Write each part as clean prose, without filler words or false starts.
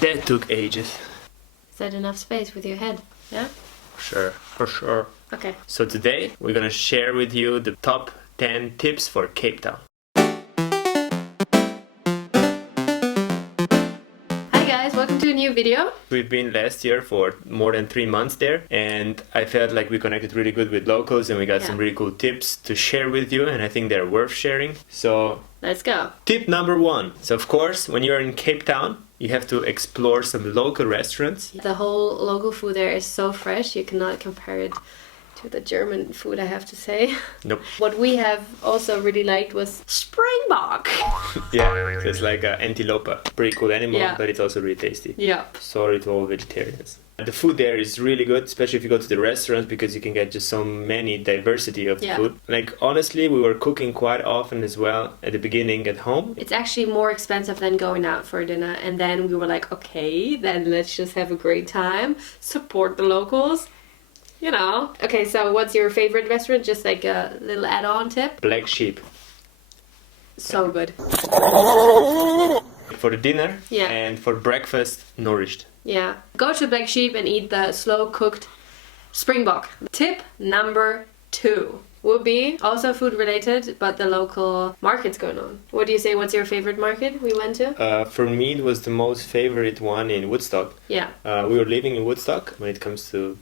That took ages. Is that enough space with your head? Yeah? For sure. Okay. So today we're gonna share with you the top 10 tips for Cape Town. Hi guys, welcome to a new video. We've been last year for more than 3 months there, and I felt like we connected really good with locals and we got some really cool tips to share with you, and I think they're worth sharing. So let's go. Tip number 1. So of course, when you're in Cape Town, you have to explore some local restaurants. The whole local food there is so fresh, you cannot compare it to the German food, I have to say. Nope. What we have also really liked was Springbok. Yeah, so it's like an antelope, pretty cool animal, Yeah. but it's also really tasty. Yeah. Sorry to all vegetarians. The food there is really good, especially if you go to the restaurants, because you can get just so many diversity of food. Like honestly, we were cooking quite often as well at the beginning at home. It's actually more expensive than going out for dinner, and then we were like, okay, then let's just have a great time, support the locals, you know. Okay, so what's your favorite restaurant? Just like a little add-on tip. Black Sheep. So good. For the dinner and for breakfast, Nourished. Yeah. Go to Black Sheep and eat the slow-cooked Springbok. Tip number 2 would be also food related, but the local market's going on. What do you say? What's your favorite market we went to? For me, it was the most favorite one in Woodstock. Yeah. We were living in Woodstock. When it comes to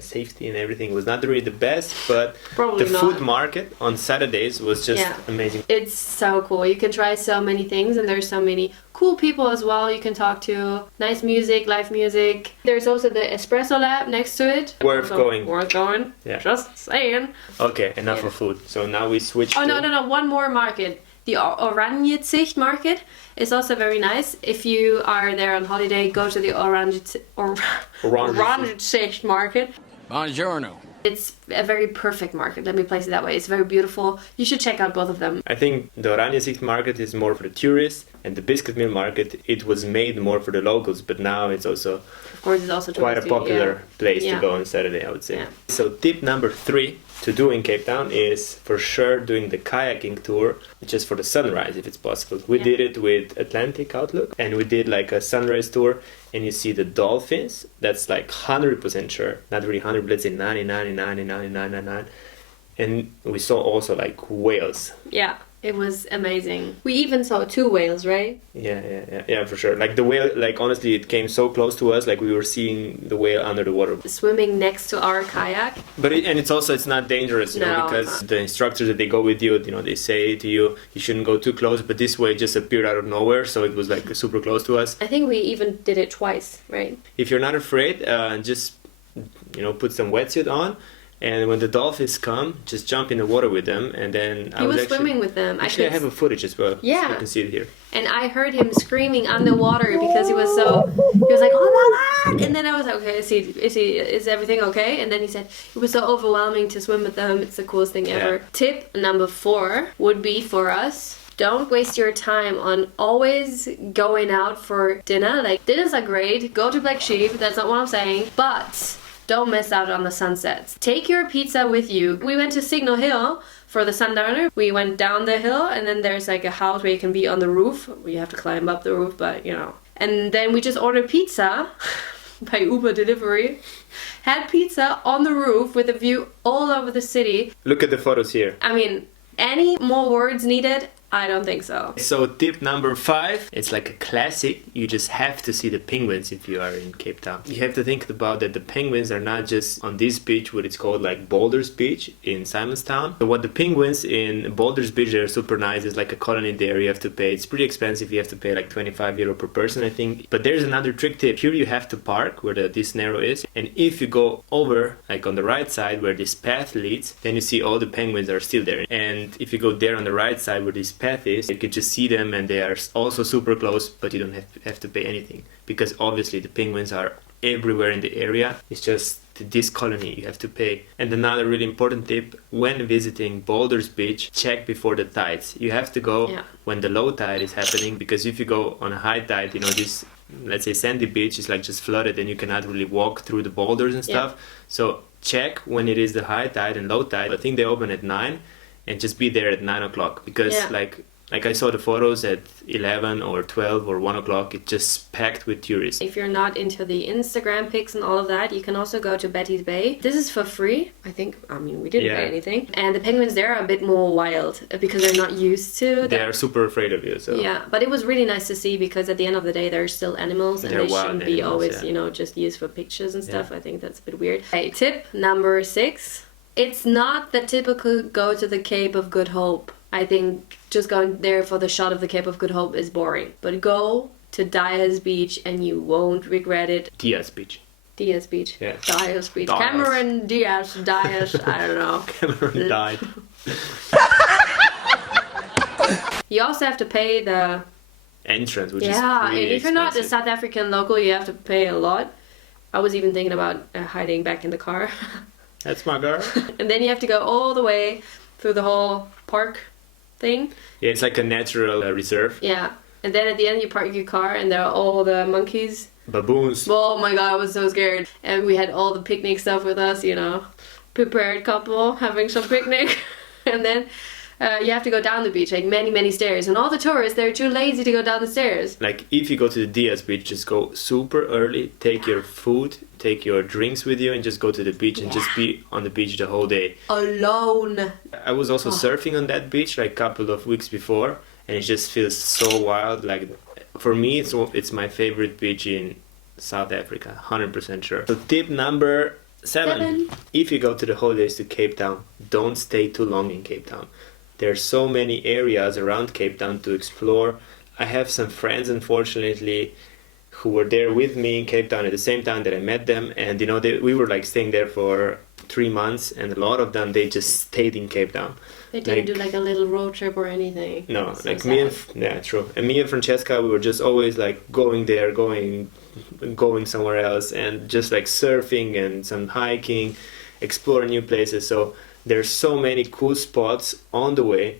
safety and everything, was not really the best, but Probably the food market on Saturdays was just amazing. It's so cool. You can try so many things, and there's so many cool people as well you can talk to. Nice music, live music. There's also the espresso lab next to it. Worth going. Worth going. Yeah. Just saying. Okay, enough of food. So now we switch. Oh no! One more market. The Oranje market is also very nice. If you are there on holiday, go to the Oranje market. Buongiorno. It's a very perfect market. Let me place it that way. It's very beautiful. You should check out both of them. I think the Oranje market is more for the tourists, and the biscuit mill market, it was made more for the locals, but now it's also, of course, it's also quite a popular place to go on Saturday, I would say. Yeah. So tip number 3 to do in Cape Town is for sure doing the kayaking tour just for the sunrise if it's possible. We did it with Atlantic Outlook, and we did like a sunrise tour, and you see the dolphins. That's like 100% sure, not really 100, but let's say 99. And we saw also like whales. Yeah, it was amazing. We even saw 2 whales, right? Yeah, for sure. Like the whale, like honestly, it came so close to us, like we were seeing the whale under the water. Swimming next to our kayak. But it's not dangerous, you know, because the instructors that they go with you, you know, they say to you, you shouldn't go too close, but this way just appeared out of nowhere, so it was like super close to us. I think we even did it twice, right? If you're not afraid, just, you know, put some wetsuit on. And when the dolphins come, just jump in the water with them, and then I was swimming with them. Actually, I have a footage as well. Yeah, so you can see it here. And I heard him screaming underwater because he was like, oh my god! And then I was like, okay, is everything okay? And then he said it was so overwhelming to swim with them. It's the coolest thing ever. Tip number 4 would be for us: don't waste your time on always going out for dinner. Like, dinners are great. Go to Black Sheep. That's not what I'm saying, but don't miss out on the sunsets. Take your pizza with you. We went to Signal Hill for the sundowner. We went down the hill, and then there's like a house where you can be on the roof. You have to climb up the roof, but you know. And then we just ordered pizza by Uber delivery. Had pizza on the roof with a view all over the city. Look at the photos here. I mean, any more words needed? I don't think so. So tip number 5, it's like a classic. You just have to see the penguins if you are in Cape Town. You have to think about that the penguins are not just on this beach, what it's called like Boulders Beach in Simonstown. So what the penguins in Boulders Beach, they're super nice. It's like a colony there. You have to pay. It's pretty expensive. You have to pay like €25 per person, I think. But there's another trick tip. Here you have to park where this narrow is. And if you go over like on the right side where this path leads, then you see all the penguins are still there. And if you go there on the right side where this path is, you can just see them, and they are also super close, but you don't have to pay anything, because obviously the penguins are everywhere in the area. It's just this colony you have to pay. And another really important tip: when visiting Boulders Beach, check before the tides. You have to go when the low tide is happening, because if you go on a high tide, you know, this, let's say, sandy beach is like just flooded and you cannot really walk through the boulders and stuff. So check when it is the high tide and low tide. I think they open at 9, and just be there at 9 o'clock, because like Like I saw the photos at 11 or 12 or 1 o'clock, it's just packed with tourists. If you're not into the Instagram pics and all of that, you can also go to Betty's Bay. This is for free, I think. I mean, we didn't pay anything. And the penguins there are a bit more wild because they're not used to that. They are super afraid of you. So. Yeah, but it was really nice to see because at the end of the day, they're still animals and they shouldn't be always, you know, just used for pictures and stuff. I think that's a bit weird. Okay, tip number 6. It's not the typical go to the Cape of Good Hope. I think just going there for the shot of the Cape of Good Hope is boring. But go to Diaz Beach and you won't regret it. Diaz Beach. Diaz Beach. Yeah. Diaz Beach. Cameron Diaz. I don't know. Cameron died. You also have to pay the entrance, which is and really if you're not a expensive. South African local, you have to pay a lot. I was even thinking about hiding back in the car. That's my girl. And then you have to go all the way through the whole park thing. Yeah, it's like a natural reserve. Yeah. And then at the end you park your car and there are all the monkeys. Baboons. Oh my god, I was so scared. And we had all the picnic stuff with us, you know. Prepared couple having some picnic. And then you have to go down the beach, like many stairs. And all the tourists, they're too lazy to go down the stairs. Like if you go to the Diaz Beach, just go super early, take your food, take your drinks with you and just go to the beach and just be on the beach the whole day. Alone. I was also surfing on that beach like a couple of weeks before and it just feels so wild. Like for me, it's my favorite beach in South Africa, 100% sure. So tip number 7. If you go to the holidays to Cape Town, don't stay too long in Cape Town. There's so many areas around Cape Town to explore. I have some friends, unfortunately, who were there with me in Cape Town at the same time that I met them. And, you know, we were like staying there for 3 months and a lot of them, they just stayed in Cape Town. They didn't do like a little road trip or anything. No, so like sad. yeah, true. And me and Francesca, we were just always like going there, going somewhere else and just like surfing and some hiking, exploring new places. So there's so many cool spots on the way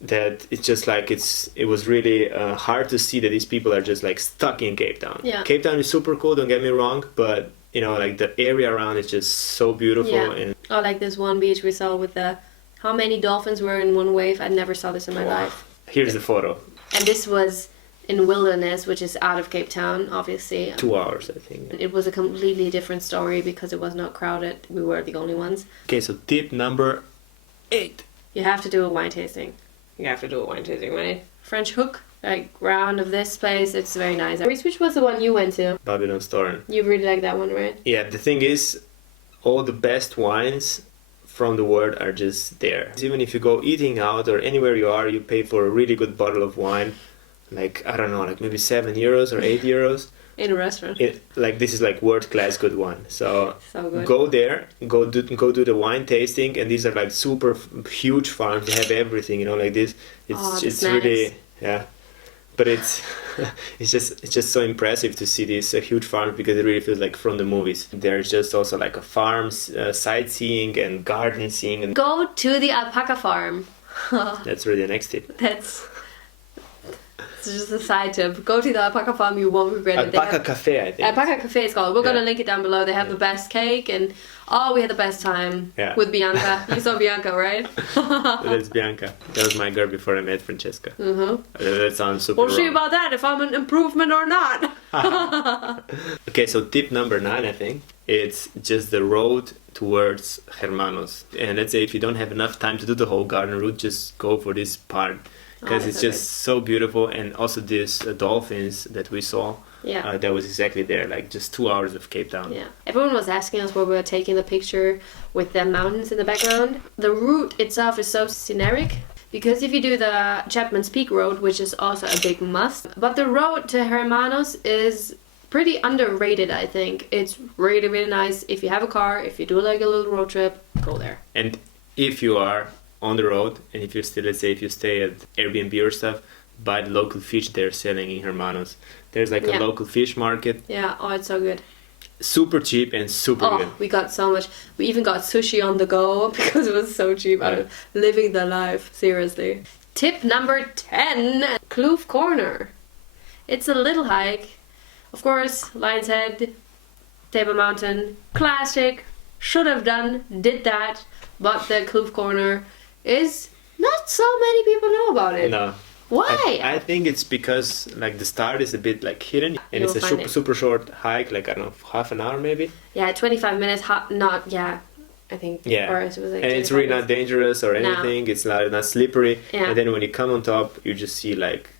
that it's just like it was really hard to see that these people are just like stuck in Cape Town. Yeah. Cape Town is super cool, don't get me wrong, but you know, like the area around is just so beautiful. Yeah. And Oh, like this one beach we saw with the how many dolphins were in one wave. I never saw this in my life. here's the photo. And this was in Wilderness, which is out of Cape Town, obviously. 2 hours, I think. It was a completely different story because it was not crowded. We were the only ones. Okay, so tip number 8. You have to do a wine tasting. You have to do a wine tasting, right? French Hook, like round of this place. It's very nice. Which was the one you went to? Babylon Storm. You really like that one, right? Yeah, the thing is, all the best wines from the world are just there. Even if you go eating out or anywhere you are, you pay for a really good bottle of wine. Like, I don't know, like maybe 7 euros or 8 euros. In a restaurant. Like this is like world class good wine. So good. go there, go do the wine tasting, and these are like super huge farms. They have everything, you know, like this. It's really but it's it's just so impressive to see these huge farms because it really feels like from the movies. There's just also like a farms sightseeing and garden seeing. And go to the alpaca farm. That's really the next tip. It's just a side tip. Go to the alpaca farm, you won't regret it. Alpaca Cafe, I think. Alpaca Cafe is called. We're gonna link it down below. They have the best cake and we had the best time with Bianca. You saw Bianca, right? That's Bianca. That was my girl before I met Francesca. That sounds super We'll see about that, if I'm an improvement or not. Okay, so tip number 9, I think. It's just the road towards Hermanus. And let's say if you don't have enough time to do the whole garden route, just go for this part. Because it's just so beautiful, and also these dolphins that we saw, that was exactly there, like just 2 hours of Cape Town. Yeah, everyone was asking us where we were taking the picture with the mountains in the background. The route itself is so scenic, because if you do the Chapman's Peak Road, which is also a big must, but the road to Hermanus is pretty underrated, I think. It's really, really nice. If you have a car, if you do like a little road trip, go there. And if you are on the road, and if you're still, let's say, if you stay at Airbnb or stuff, buy the local fish they're selling in Hermanus. There's like a local fish market. Yeah, it's so good. Super cheap and super good. We got so much. We even got sushi on the go because it was so cheap. I was living the life, seriously. Tip number 10, Kloof Corner. It's a little hike. Of course, Lion's Head, Table Mountain, classic. Should have done, did that. But the Kloof Corner is Not so many people know about it. No. Why? I think it's because like the start is a bit like hidden, and You'll it's a find it. super short hike, like I don't know, half an hour maybe. Yeah, 25 minutes. I think. Yeah. For us it was like And it's 25 really minutes. not dangerous or No. anything. It's not slippery. Yeah. And then when you come on top, you just see like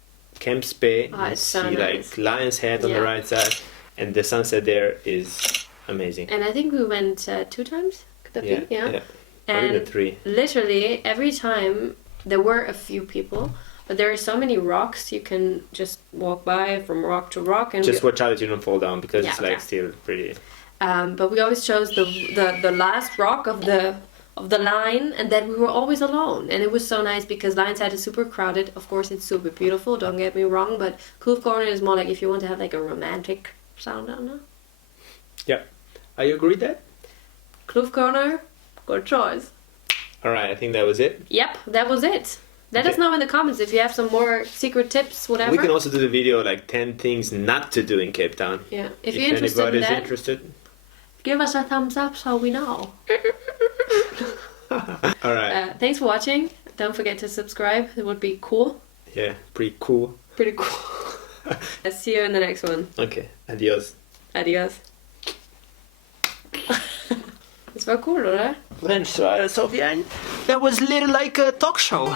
Camps Bay. Oh, you it's see so nice. like Lion's Head on Yeah. the right side, and the sunset there is amazing. And I think we went 2 times. Could that Yeah, be? Yeah. yeah. Or even And 3. literally every time there were a few people, but there are so many rocks you can just walk by from rock to rock, and Just watch out that you don't fall down because Yeah, it's like okay. still pretty. but we always chose the last rock of the line, and then we were always alone, and it was so nice because Lion's Head is super crowded. Of course, it's super beautiful. Don't get me wrong, but Kloof Corner is more like if you want to have like a romantic sound down there. Yeah. Are you agree with that? Kloof Corner, good choice. All right, I think that was it. Yep, that was it. Let us Okay. know in the comments if you have some more secret tips, whatever. We can also do the video like 10 things not to do in Cape Town. Yeah, if you're interested in anybody's that, interested. give us a thumbs up so we know. All right. Thanks for watching. Don't forget to subscribe. It would be cool. Yeah, pretty cool. Pretty cool. I'll see you in the next one. Okay, adios. Adios. Das war cool, oder? Mensch, so wie ein... That was little like a talk show.